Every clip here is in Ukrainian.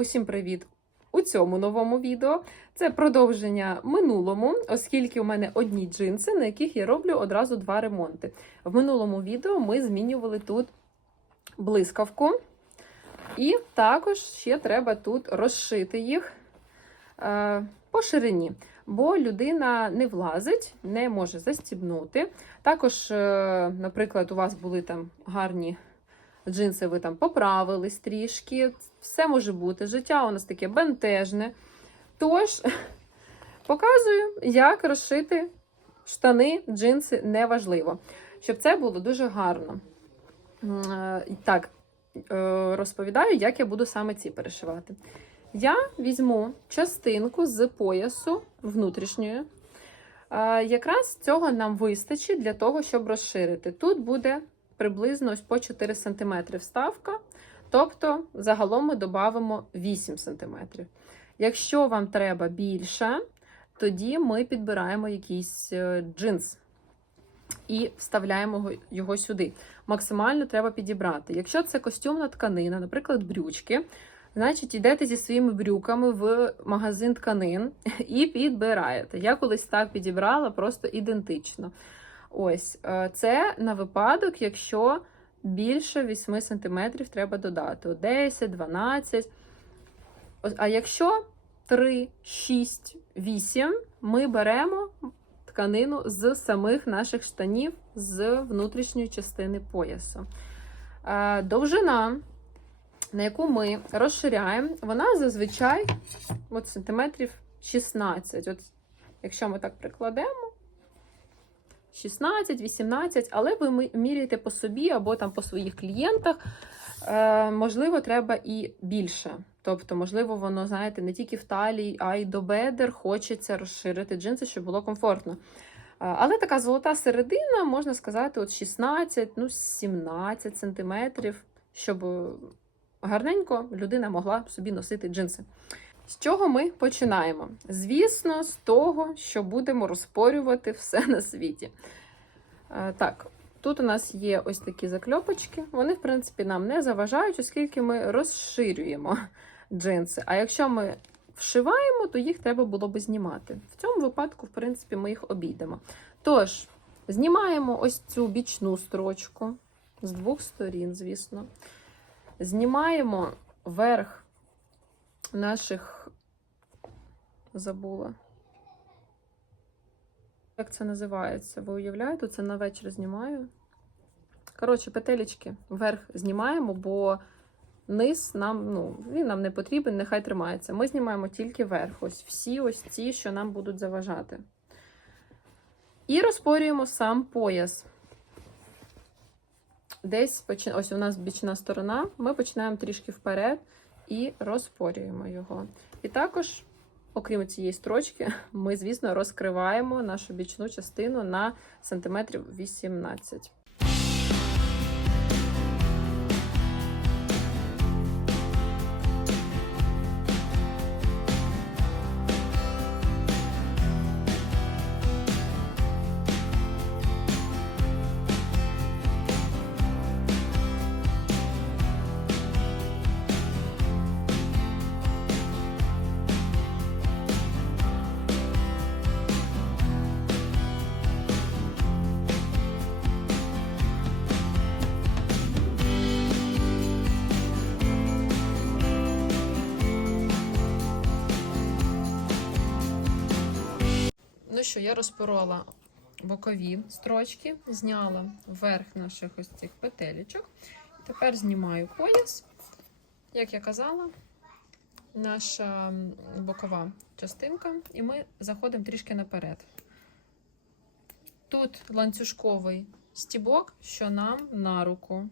Усім привіт! У цьому новому відео це продовження минулому, оскільки у мене одні джинси, на яких я роблю одразу два ремонти. В минулому відео ми змінювали тут блискавку, і також ще треба тут розшити їх е, по ширині, бо людина не влазить, не може застібнути. Також, е, наприклад, у вас були там гарні джинси, ви там поправились трішки. Все може бути. Життя у нас таке бентежне. Тож, показую, як розшити штани, джинси неважливо. Щоб це було дуже гарно. Е, Так, е, розповідаю, як я буду саме ці перешивати. Я візьму частинку з поясу внутрішньої. Е, Якраз цього нам вистачить для того, щоб розширити. Тут буде приблизно ось по 4 см вставка, тобто загалом ми додамо 8 см. Якщо вам треба більше, тоді ми підбираємо якийсь е, джинс і вставляємо його- сюди. Максимально треба підібрати. Якщо це костюмна тканина, наприклад, брючки, значить йдете зі своїми брюками в магазин тканин і підбираєте. Я колись так підібрала, просто ідентично. Ось, е, це на випадок, якщо більше 8 см треба додати. 10, 12. А якщо 3, 6, 8, ми беремо тканину з самих наших штанів з внутрішньої частини поясу. Е, Довжина, на яку ми розширяємо, вона зазвичай от сантиметрів 16. От, якщо ми так прикладемо. 16, 18, але ви міряєте по собі або там по своїх клієнтах. Е, можливо, треба і більше. Тобто, можливо, воно, знаєте, не тільки в талії, а й до бедер хочеться розширити джинси, щоб було комфортно. Е, але така золота середина, можна сказати, от 16, ну, 17 сантиметрів, щоб гарненько людина могла собі носити джинси. З чого ми починаємо? Звісно, з того, що будемо розпорювати все на світі. Е, Так, тут у нас є ось такі закльопочки. Вони, в принципі, нам не заважають, оскільки ми розширюємо джинси. А якщо ми вшиваємо, то їх треба було би знімати. В цьому випадку, в принципі, ми їх обійдемо. Тож, знімаємо ось цю бічну строчку з двох сторін, звісно. Знімаємо верх наших забула. Як це називається? Ви уявляєте? Це на вечір знімаю. Коротше, петелечки вверх знімаємо, бо низ нам, ну, він нам не потрібен, нехай тримається. Ми знімаємо тільки верх. Ось всі ось ці, що нам будуть заважати. І розпорюємо сам пояс. Десь почи... ось у нас бічна сторона, ми починаємо трішки вперед і розпорюємо його. І також, окрім цієї строчки, ми, звісно, розкриваємо нашу бічну частину на сантиметрів 18. Що, я розпорола бокові строчки, зняла верх наших ось цих петелечок. Тепер знімаю пояс. Як я казала, наша бокова частинка, і ми заходимо трішки наперед. Тут ланцюжковий стібок, що нам на руку.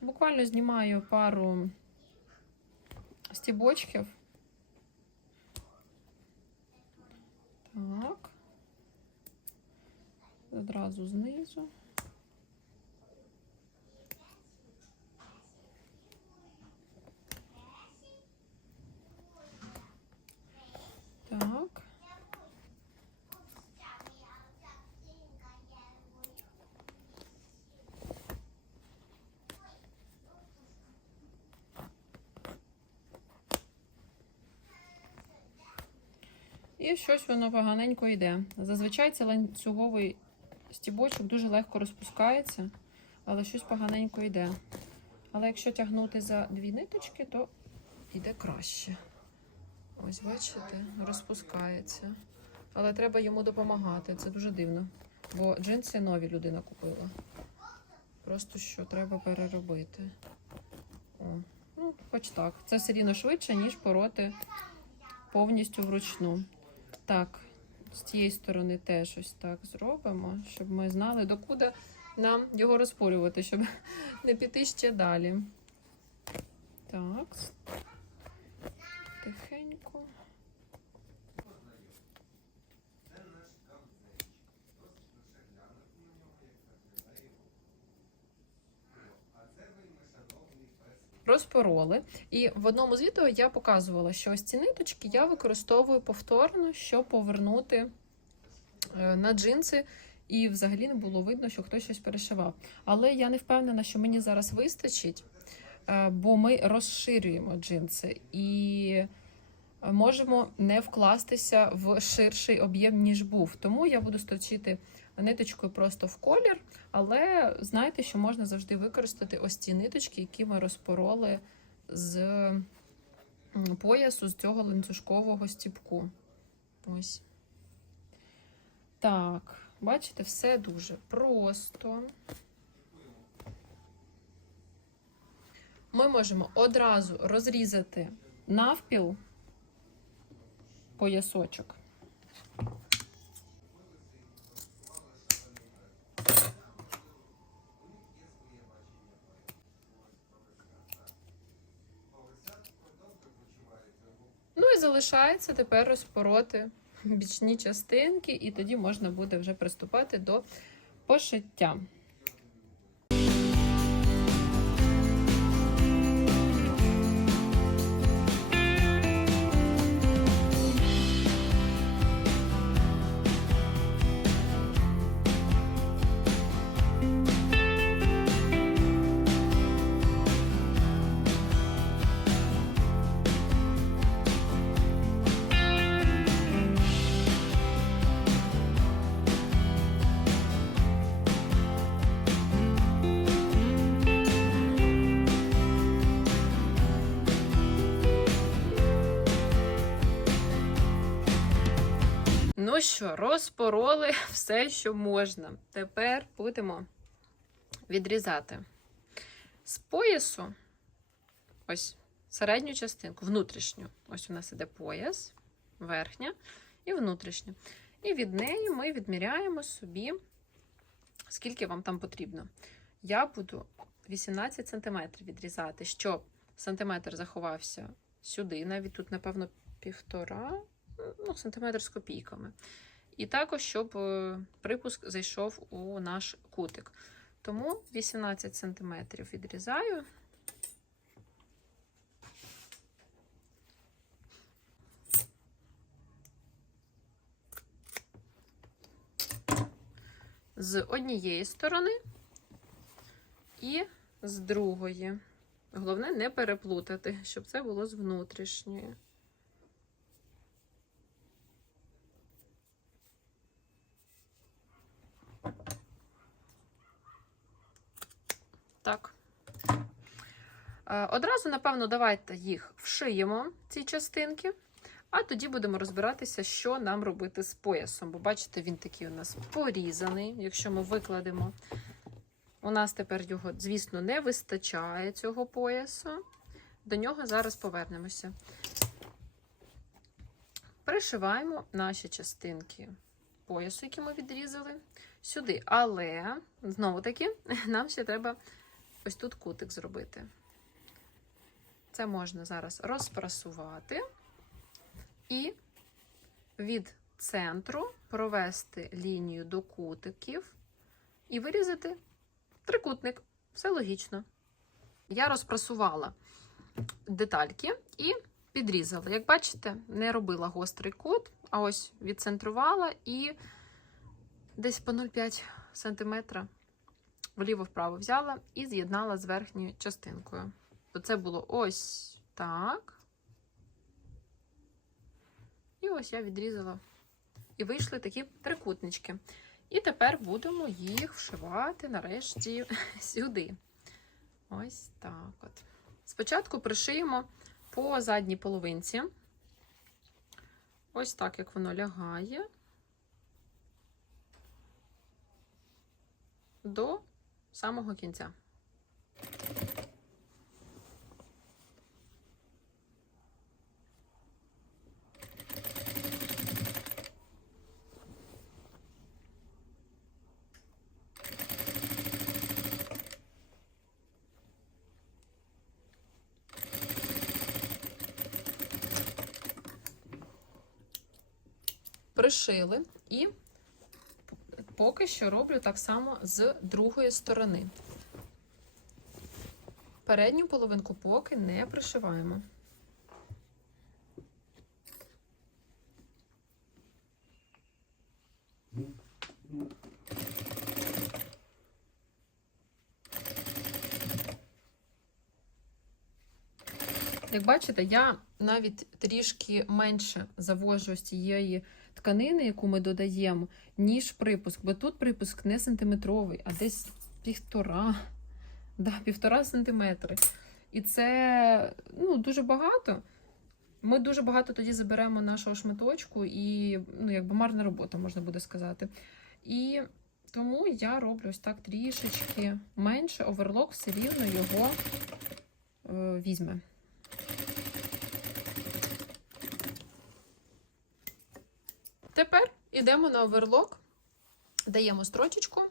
Буквально знімаю пару стібочків. Так. Одразу знизу. Так. І щось воно поганенько йде. Зазвичай цей ланцюговий стібочок дуже легко розпускається, але щось поганенько йде. Але якщо тягнути за дві ниточки, то йде краще. Ось, бачите, розпускається. Але треба йому допомагати. Це дуже дивно. Бо джинси нові людина купила. Просто що треба переробити. О, ну, хоч так. Це все рівно швидше, ніж пороти повністю вручну. Так, з цієї сторони теж ось так зробимо, щоб ми знали, докуди нам його розпорювати, щоб не піти ще далі. Так. Розпороли. І в одному з відео я показувала, що ось ці ниточки я використовую повторно, щоб повернути е, на джинси, і взагалі не було видно, що хтось щось перешивав. Але я не впевнена, що мені зараз вистачить, е, бо ми розширюємо джинси і можемо не вкластися в ширший об'єм, ніж був. Тому я буду сточити ниточкою просто в колір, але знайте, що можна завжди використати ось ці ниточки, які ми розпороли з поясу з цього ланцюжкового стіпку. Ось. Так, бачите, все дуже просто. Ми можемо одразу розрізати навпіл поясочок. Залишається тепер розпороти бічні частинки, і тоді можна буде вже приступати до пошиття. Ну що, розпороли все, що можна. Тепер будемо відрізати з поясу ось середню частинку, внутрішню. Ось у нас іде пояс, верхня і внутрішня. І від неї ми відміряємо собі, скільки вам там потрібно. Я буду 18 см відрізати, щоб сантиметр заховався сюди, навіть тут, напевно, півтора ну, сантиметр з копійками. І також, щоб е, припуск зайшов у наш кутик. Тому 18 см відрізаю. З однієї сторони і з другої. Головне не переплутати, щоб це було з внутрішньої. Так. Е, Одразу, напевно, давайте їх вшиємо, ці частинки, а тоді будемо розбиратися, що нам робити з поясом. Бо, бачите, він такий у нас порізаний. Якщо ми викладемо, у нас тепер його, звісно, не вистачає цього поясу. До нього зараз повернемося. Пришиваємо наші частинки поясу, які ми відрізали, сюди. Але, знову таки, нам ще треба ось тут кутик зробити. Це можна зараз розпрасувати і від центру провести лінію до кутиків і вирізати трикутник. Все логічно. Я розпрасувала детальки і підрізала. Як бачите, не робила гострий кут, а ось відцентрувала і десь по 0,5 см вліво-вправо взяла і з'єднала з верхньою частинкою. То це було ось так. І ось я відрізала. І вийшли такі трикутнички. І тепер будемо їх вшивати нарешті сюди. Ось так от. Спочатку пришиємо по задній половинці. Ось так, як воно лягає. До самого кінця. Пришили і поки що роблю так само з другої сторони. Передню половинку поки не пришиваємо. Як бачите, я навіть трішки менше завожу з цієї тканини, яку ми додаємо, ніж припуск. Бо тут припуск не сантиметровий, а десь півтора, да, півтора сантиметри. І це ну, дуже багато. Ми дуже багато тоді заберемо нашого шматочку, і ну, якби марна робота, можна буде сказати. І тому я роблю ось так трішечки менше, оверлок все рівно його е, візьме. Йдемо на оверлок, даємо строчечку.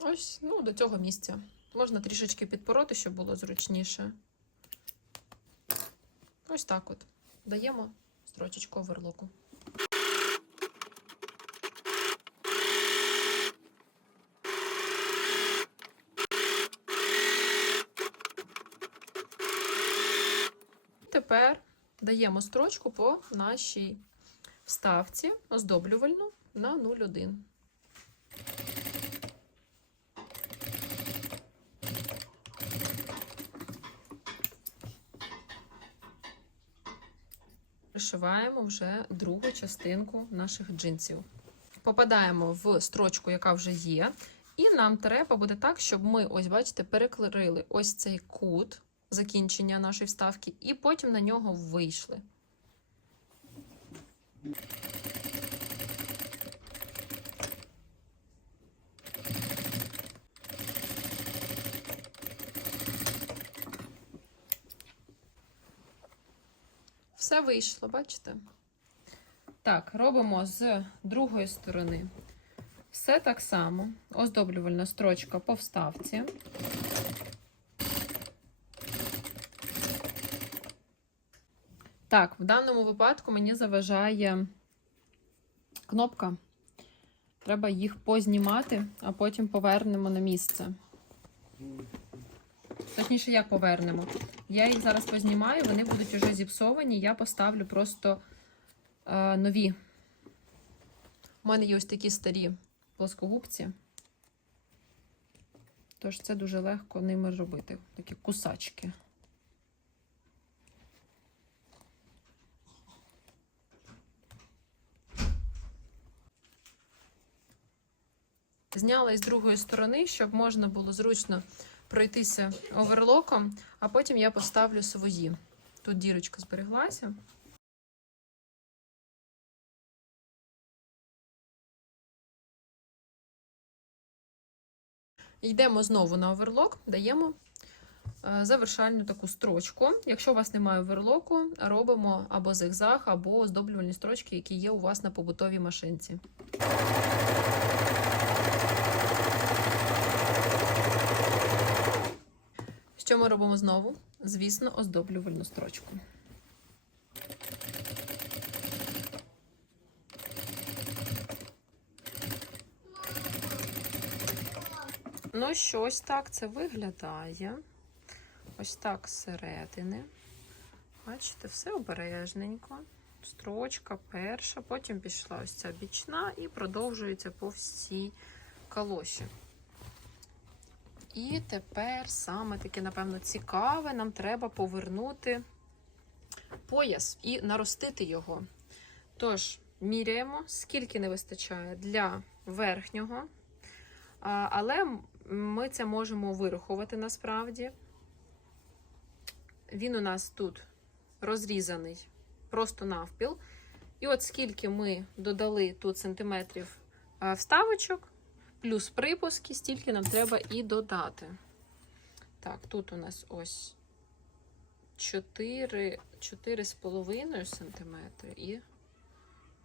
Ось, ну, до цього місця. Можна трішечки підпороти, щоб було зручніше. Ось так от. Даємо строчечку оверлоку. Тепер даємо строчку по нашій вставці оздоблювальну на 0,1. Пришиваємо вже другу частинку наших джинсів. Попадаємо в строчку, яка вже є. І нам треба буде так, щоб ми, ось, бачите, перекрили ось цей кут закінчення нашої вставки, і потім на нього вийшли. Все вийшло, бачите? Так, робимо з другої сторони. Все так само. Оздоблювальна строчка по вставці. Так, в даному випадку мені заважає кнопка. Треба їх познімати, а потім повернемо на місце. Точніше, як повернемо. Я їх зараз познімаю, вони будуть уже зіпсовані. Я поставлю просто е, нові. У мене є ось такі старі плоскогубці. Тож це дуже легко ними робити. Такі кусачки. Зняла із другої сторони, щоб можна було зручно пройтися оверлоком, а потім я поставлю свої. Тут дірочка збереглася. Йдемо знову на оверлок, даємо е, завершальну таку строчку. Якщо у вас немає оверлоку, робимо або зигзаг, або оздоблювальні строчки, які є у вас на побутовій машинці. Що ми робимо знову? Звісно, оздоблювальну строчку. Ну, що ось так це виглядає. Ось так зсередини. Бачите, все обережненько. Строчка перша, потім пішла ось ця бічна і продовжується по всій калоші. І тепер саме таке, напевно, цікаве, нам треба повернути пояс і наростити його. Тож, міряємо, скільки не вистачає для верхнього. Але ми це можемо вирахувати насправді. Він у нас тут розрізаний просто навпіл. І от скільки ми додали тут сантиметрів вставочок, плюс припуски, стільки нам треба і додати. Так, тут у нас ось 4, 4,5 сантиметри і,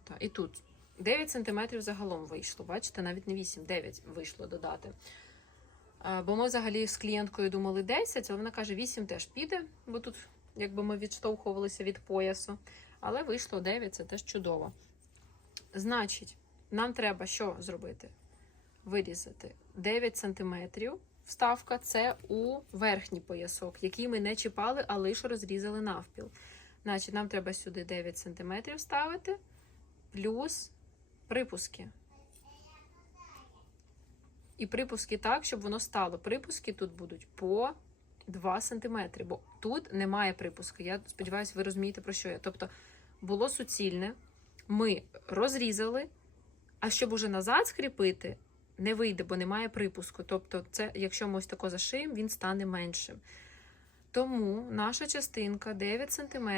так, і тут 9 сантиметрів загалом вийшло. Бачите, навіть не 8, 9 вийшло додати. Бо ми взагалі з клієнткою думали 10, але вона каже, 8 теж піде, бо тут якби ми відштовхувалися від поясу. Але вийшло 9, це теж чудово. Значить, нам треба що зробити? Вирізати 9 см. Вставка це у верхній поясок, який ми не чіпали, а лише розрізали навпіл. Значить, нам треба сюди 9 см ставити, плюс припуски. І припуски так, щоб воно стало. Припуски тут будуть по 2 см, бо тут немає припуску. Я сподіваюся, ви розумієте, про що я. Тобто було суцільне, ми розрізали, а щоб уже назад скріпити, не вийде, бо немає припуску. Тобто, це, якщо ми ось тако зашиємо, він стане меншим. Тому наша частинка 9 см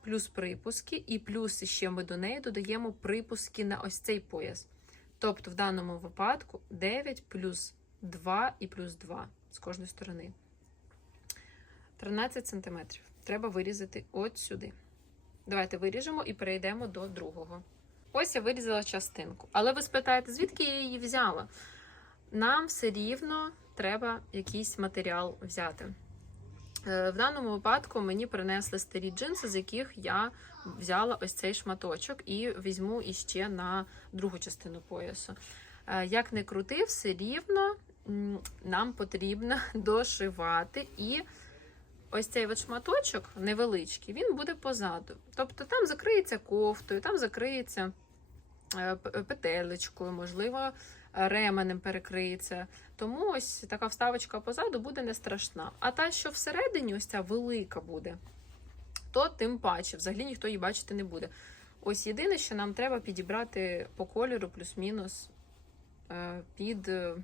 плюс припуски, і плюс ще ми до неї додаємо припуски на ось цей пояс. Тобто, в даному випадку 9 плюс 2 і плюс 2 з кожної сторони. 13 см. Треба вирізати от сюди. Давайте виріжемо і перейдемо до другого. Ось я вирізала частинку. Але ви спитаєте, звідки я її взяла? Нам все рівно треба якийсь матеріал взяти. Е, В даному випадку мені принесли старі джинси, з яких я взяла ось цей шматочок і візьму іще на другу частину поясу. Е, Як не крути, все рівно нам потрібно дошивати і ось цей от шматочок невеличкий, він буде позаду. Тобто там закриється кофтою, там закриється е, петелечкою, можливо, ременем перекриється. Тому ось така вставочка позаду буде не страшна. А та, що всередині, ось ця велика буде, то тим паче, взагалі ніхто її бачити не буде. Ось єдине, що нам треба підібрати по кольору плюс-мінус е, під е,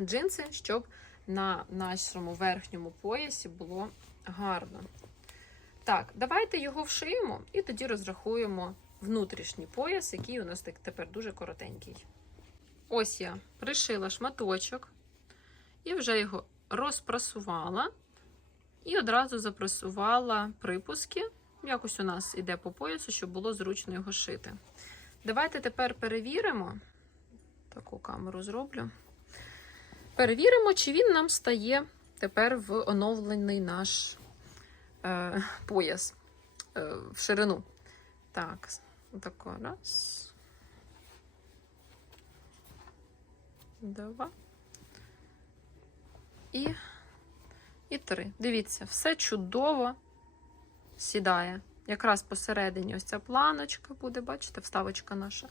джинси, щоб на нашому верхньому поясі було гарно. Так, давайте його вшиємо і тоді розрахуємо внутрішній пояс, який у нас тепер дуже коротенький. Ось я пришила шматочок і вже його розпрасувала. І одразу запрасувала припуски. Якось у нас іде по поясу, щоб було зручно його шити. Давайте тепер перевіримо. Таку камеру зроблю. Перевіримо, чи він нам стає тепер в оновлений наш е, пояс е, в ширину. Так, отако раз. Два. І, і три. Дивіться, все чудово сідає. Якраз посередині ось ця планочка буде, бачите, вставочка наша.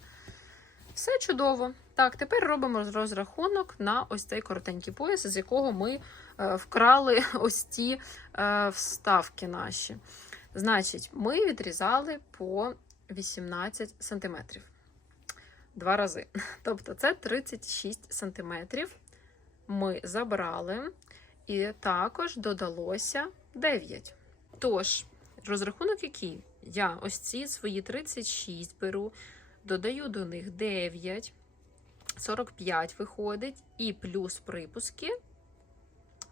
Все чудово. Так, тепер робимо розрахунок на ось цей коротенький пояс, з якого ми е, вкрали ось ці е, вставки наші. Значить, ми відрізали по 18 сантиметрів. Два рази. Тобто це 36 сантиметрів. Ми забрали, і також додалося 9. Тож, розрахунок який? Я ось ці свої 36 беру, додаю до них 9, 45 виходить, і плюс припуски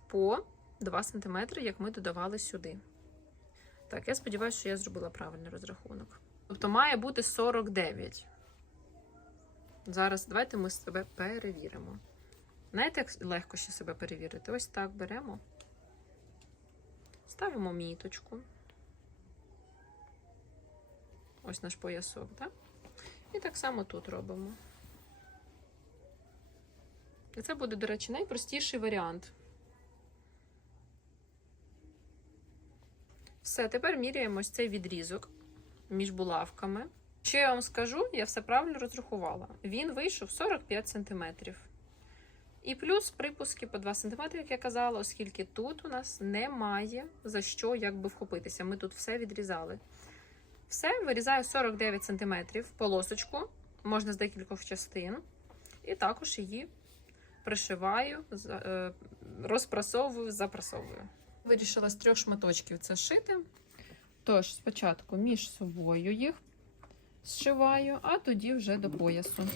по 2 см, як ми додавали сюди. Так, я сподіваюся, що я зробила правильний розрахунок. Тобто має бути 49. Зараз давайте ми себе перевіримо. Знаєте, як легко ще себе перевірити? Ось так беремо, ставимо міточку. Ось наш поясок, так? І так само тут робимо. І це буде, до речі, найпростіший варіант. Все, тепер міряємо ось цей відрізок між булавками. Що я вам скажу, я все правильно розрахувала. Він вийшов 45 см. І плюс припуски по 2 см, як я казала, оскільки тут у нас немає за що якби вхопитися. Ми тут все відрізали. Все, вирізаю 49 см полосочку, можна з декількох частин. І також її пришиваю, е, розпрасовую, запрасовую. Вирішила з трьох шматочків це шити. Тож, спочатку між собою їх зшиваю, а тоді вже до поясу.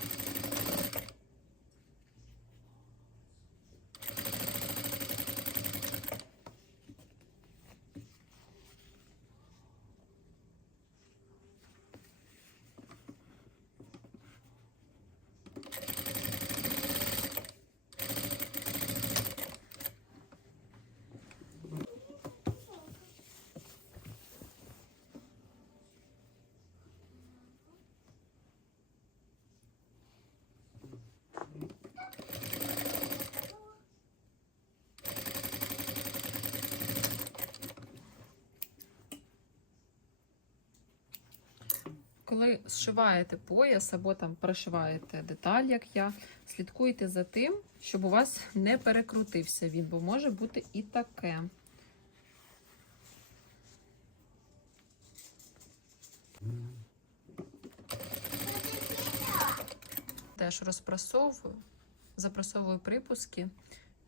Коли зшиваєте пояс або там пришиваєте деталь, як я, слідкуйте за тим, щоб у вас не перекрутився він, бо може бути і таке. Теж розпрасовую, запрасовую припуски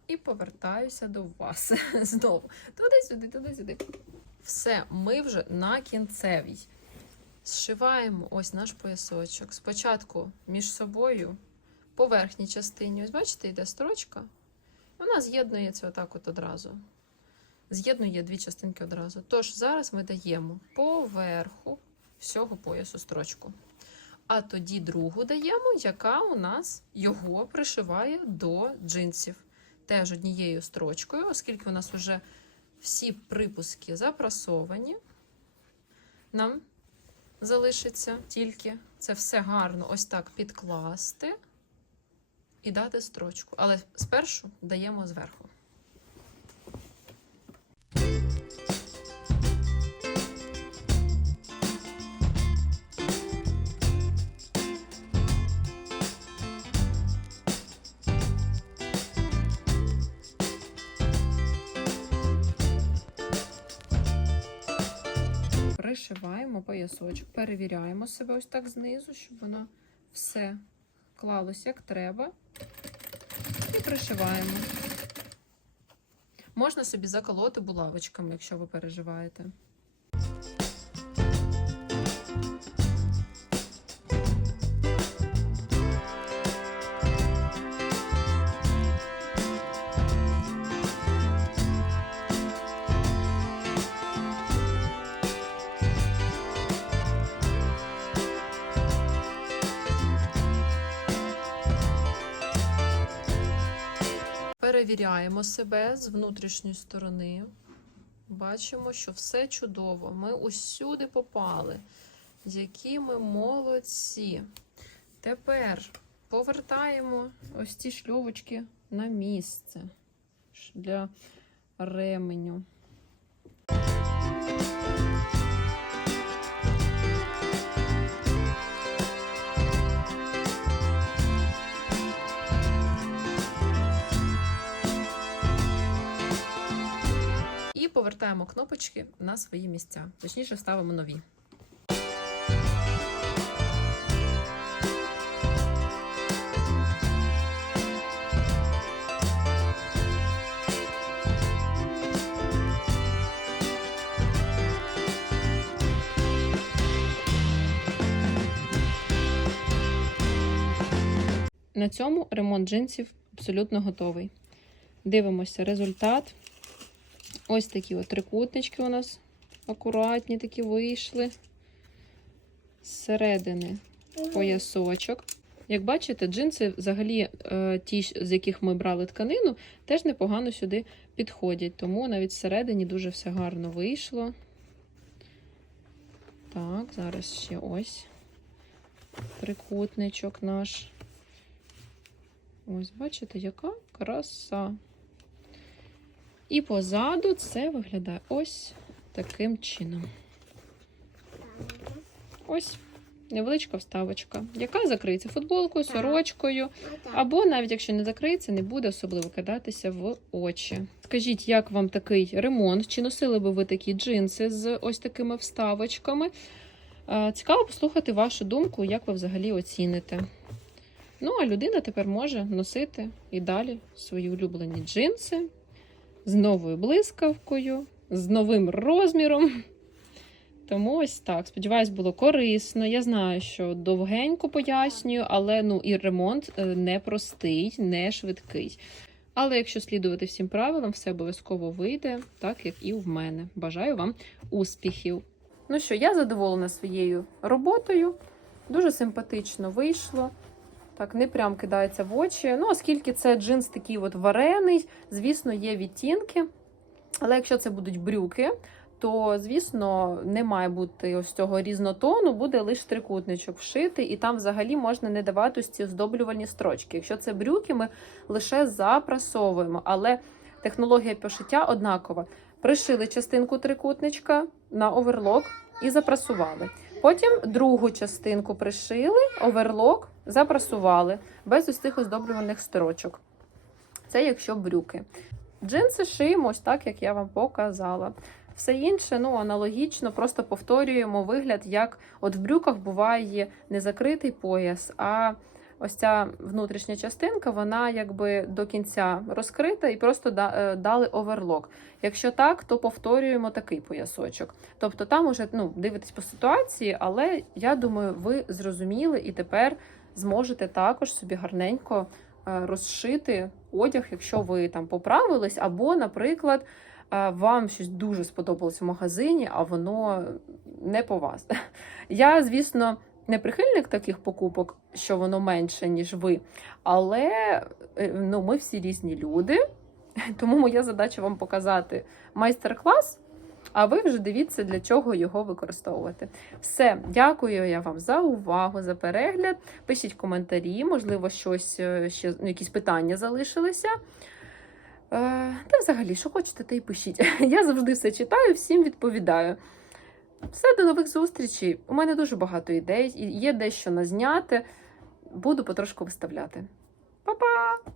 і повертаюся до вас знову. Туди-сюди, туди-сюди. Все, ми вже на кінцевій. Зшиваємо ось наш поясочок. Спочатку між собою по верхній частині. Ось бачите, йде строчка. Вона з'єднується отак от одразу. З'єднує дві частинки одразу. Тож зараз ми даємо поверху всього поясу строчку. А тоді другу даємо, яка у нас його пришиває до джинсів. Теж однією строчкою, оскільки у нас вже всі припуски запрасовані. Нам залишиться тільки це все гарно ось так підкласти і дати строчку. Але спершу даємо зверху. Пришиваємо поясочок, перевіряємо себе ось так знизу, щоб воно все клалось як треба. І пришиваємо. Можна собі заколоти булавочками, якщо ви переживаєте. Перевіряємо себе з внутрішньої сторони. Бачимо, що все чудово. Ми усюди попали. Які ми молодці. Тепер повертаємо ось ці шльовочки на місце для ременю. І повертаємо кнопочки на свої місця. Точніше, ставимо нові. На цьому ремонт джинсів абсолютно готовий. Дивимося результат. Ось такі от трикутнички у нас акуратні такі вийшли. Зсередини поясочок. Як бачите, джинси, взагалі, е, ті, з яких ми брали тканину, теж непогано сюди підходять. Тому навіть всередині дуже все гарно вийшло. Так, зараз ще ось трикутничок наш. Ось, бачите, яка краса. І позаду це виглядає ось таким чином. Ось невеличка вставочка, яка закриється футболкою, сорочкою, або навіть якщо не закриється, не буде особливо кидатися в очі. Скажіть, як вам такий ремонт? Чи носили би ви такі джинси з ось такими вставочками? Цікаво послухати вашу думку, як ви взагалі оціните. Ну, а людина тепер може носити і далі свої улюблені джинси з новою блискавкою, з новим розміром. Тому ось так. Сподіваюсь, було корисно. Я знаю, що довгенько пояснюю, але ну і ремонт е, не простий, не швидкий. Але якщо слідувати всім правилам, все обов'язково вийде, так як і в мене. Бажаю вам успіхів! Ну що, я задоволена своєю роботою. Дуже симпатично вийшло. Так, не прям кидається в очі. Ну, оскільки це джинс такий от варений, звісно, є відтінки. Але якщо це будуть брюки, то, звісно, не має бути ось цього різнотону, буде лише трикутничок вшитий, і там взагалі можна не давати ось ці оздоблювальні строчки. Якщо це брюки, ми лише запрасовуємо, але технологія пошиття однакова. Пришили частинку трикутничка на оверлок і запрасували. Потім другу частинку пришили, оверлок, запрасували без ось цих оздоблювальних строчок. Це якщо брюки. Джинси шиємо ось так, як я вам показала. Все інше, ну, аналогічно, просто повторюємо вигляд, як от в брюках буває не закритий пояс, а ось ця внутрішня частинка, вона якби до кінця розкрита і просто е, дали оверлок. Якщо так, то повторюємо такий поясочок. Тобто там уже ну, дивитесь по ситуації, але я думаю, ви зрозуміли і тепер зможете також собі гарненько е, розшити одяг, якщо ви там поправились, або, наприклад, е, вам щось дуже сподобалось в магазині, а воно не по вас. Я, звісно, не прихильник таких покупок, що воно менше, ніж ви, але е, ну, ми всі різні люди. Тому моя задача вам показати майстер-клас, а ви вже дивіться, для чого його використовувати. Все, дякую я вам за увагу, за перегляд. Пишіть коментарі, можливо, щось е, ще ну, якісь питання залишилися. Е, та взагалі, що хочете, те й пишіть. Я завжди все читаю, всім відповідаю. Все, до нових зустрічей. У мене дуже багато ідей, є дещо назняти. Буду потрошку виставляти. Па-па!